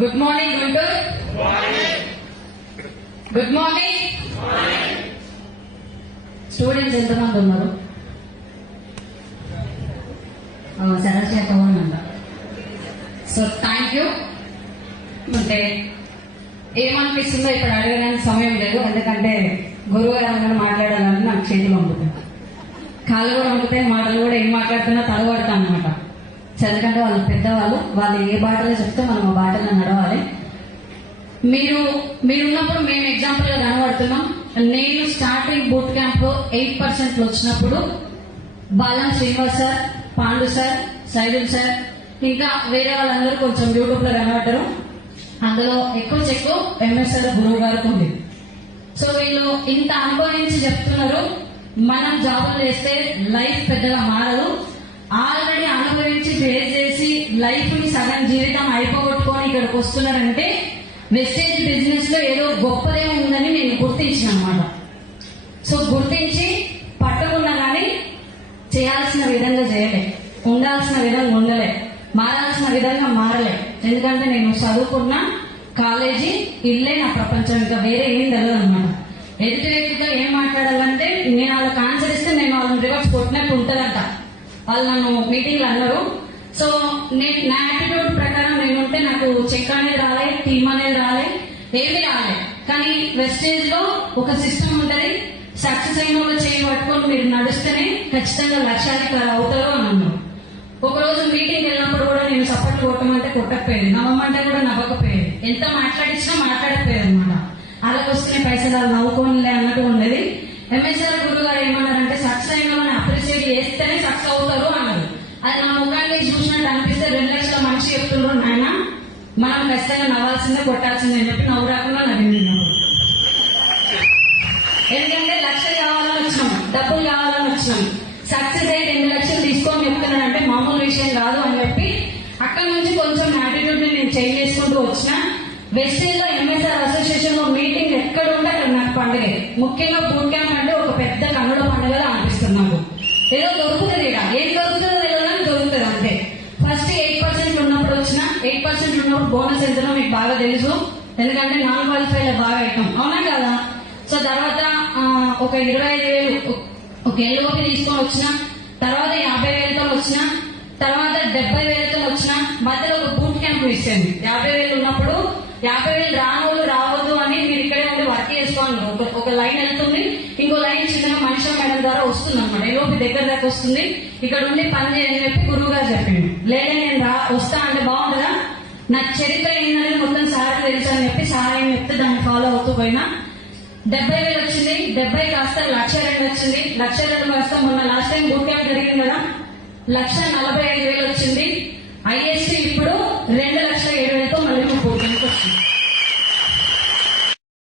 Good morning Guntur. Good morning. Students ఎంతమంది ఉన్నారు? సరస్వతి అక్క. So thank you. అంటే ఏమనిపిస్తుందో ఇప్పుడు అడగడానికి సమయం లేదు, ఎందుకంటే గురువు గారు అందరూ మాట్లాడాలని నాకు చేతులు వంపుతుంది, కాళ్ళు కూడా వంపుతాయి, మాటలు కూడా ఏం మాట్లాడుతున్నా తలబడతా అనమాట. ఎందుకంటే వాళ్ళు పెద్దవాళ్ళు, వాళ్ళు ఏ బాటలో చెప్తే మనం ఆ బాటలో నడవాలి. మీరున్నప్పుడు మేము ఎగ్జాంపుల్ గా కనబడుతున్నాం. నేను స్టార్టింగ్ బూట్ క్యాంప్ 8% వచ్చినప్పుడు Balam Srinivas sir, Pandu sir, Saidul sir, ఇంకా వేరే వాళ్ళందరూ కొంచెం యూట్యూబ్ లో కనబడ్డారు. అందులో ఎక్కువ చెక్కు ఎంఎస్ఆర్ గురువు గారికి ఉంది. సో వీళ్ళు ఇంత అనుభవించి చెప్తున్నారు, మనం జాబులు చేస్తే లైఫ్ పెద్దగా మారదు. ఆల్రెడీ అనుభవించి ఫేస్ చేసి లైఫ్ ని సగం జీవితం అయిపోగొట్టుకొని ఇక్కడికి వస్తున్నారంటే వెస్టేజ్ బిజినెస్ లో ఏదో గొప్పదే ఉందని నేను గుర్తించిన అనమాట. సో గుర్తించి పట్టుకున్నా కానీ చేయాల్సిన విధంగా చేయలే, ఉండాల్సిన విధంగా ఉండలే, మారాల్సిన విధంగా మారలే. ఎందుకంటే నేను చదువుకున్న కాలేజీ ఇల్లే నా ప్రపంచం, ఇంకా వేరే ఏం తెలియదు అనమాట. ఎదుటి వ్యక్తితో ఏం మాట్లాడాలంటే నేను వాళ్ళకి ఆన్సర్ ఇస్తే నేను వాళ్ళని రివర్స్ కొట్టినట్టు ఉంటుందంట. వాళ్ళు నన్ను మీటింగ్లు అన్నారు. సో నేను నా యాటిట్యూడ్ ప్రకారం నేనుంటే నాకు చెక్ అనేది రాలే, టీమ్ అనేది రాలే, ఏమీ రాలే. కానీ వెస్టేజ్ లో ఒక సిస్టమ్ ఉంటది, సక్సెస్ అయిన వాళ్ళు చేయి పట్టుకొని మీరు నడుస్తేనే ఖచ్చితంగా లక్ష్యాధికారులు అవుతారు అని అన్నారు. ఒక రోజు మీటింగ్ వెళ్ళినప్పుడు కూడా నేను సపోర్ట్ కొట్టమంటే కొట్టకపోయేది, నవ్వమంటే కూడా నవ్వకపోయేది, ఎంత మాట్లాడించినా మాట్లాడకపోయేది అనమాట. వాళ్ళకి వస్తున్న పైసలు వాళ్ళు నవ్వుకోనిలే అన్నట్టు ఉండేది. ఎంఎస్ఆర్ గురువు గారు ఏమన్నారంటే సక్సెస్ అయిన వాళ్ళని అప్రిషియేట్ చేస్తేనే సక్సెస్ అవుతారు అన్నారు. అది నా ముఖాన్ని చూసినట్టు అనిపిస్తే 2 లక్షల మనిషి చెప్తున్నారు, నాయన మనం ఖచ్చితంగా నవ్వాల్సిందే కొట్టాల్సిందే అని చెప్పి నవ్వు రాకుండా నవ్వింది. ఎందుకంటే లక్షలు కావాలని వచ్చినాం, డబ్బులు కావాలని వచ్చినాం. సక్సెస్ అయ్యి 2 లక్షలు తీసుకొని చెప్తున్నానంటే మామూలు విషయం కాదు అని చెప్పి అక్కడి నుంచి కొంచెం యాటిట్యూడ్ ని నేను చేంజ్ చేసుకుంటూ వచ్చిన. వెస్టేజ్ లో ఎంఎస్ఆర్ అసోసియేషన్ లో మీటింగ్ ఎక్కడ ఉంటే అక్కడ నాకు పండుగ. ముఖ్యంగా బూట్ క్యాంప్ అంటే ఒక పెద్ద కన్నుల పండుగగా అనిపిస్తుంది నాకు. ఏదో దొరుకుతుంది, ఇక ఏం దొరుకుతుందో తెలియదని దొరుకుతుంది అంతే. ఫస్ట్ 8% ఉన్నప్పుడు వచ్చిన, 8% ఉన్నప్పుడు బోనస్ ఎంతనో మీకు బాగా తెలుసు, ఎందుకంటే నాన్ క్వాలిఫై లో బాగా అయితాం, అవునా కదా. సో తర్వాత ఒక 25,000 ఒక ఎల్ఓపి తీసుకొని వచ్చిన, తర్వాత 50,000తో వచ్చిన, తర్వాత 70,000తో వచ్చిన. మధ్యలో ఒక బూట్ క్యాంప్ ఇచ్చింది. 50,000 ఉన్నప్పుడు 50,000 రానోళ్ళు రావద్దు అని మీరు ఇక్కడే ఉండి వర్క్ చేసుకోండి. ఒక లైన్ వెళ్తుంది, ఇంకో లైన్ చిన్నగా మనిషి మేడం ద్వారా వస్తుంది అనమాట. ఎల్ఓపి దగ్గర దాకా వస్తుంది, ఇక్కడ ఉండి పని చేయని చెప్పి గురువు గారు చెప్పింది. లేదా నేను వస్తా అంటే బాగుంటుందా, నా చరిత్ర ఏంటనేది మొత్తం సార్ తెలుసు అని చెప్పి సార్ ఏం చెప్తే దాన్ని ఫాలో అవుతూ పోయినా. 70,000 వచ్చింది, 70 కాస్త 1,02,000 వచ్చింది, 1,02,000 కాస్త మొన్న లాస్ట్ టైం బూట్ క్యాంప్ జరిగింది కదా 1,45,000 వచ్చింది.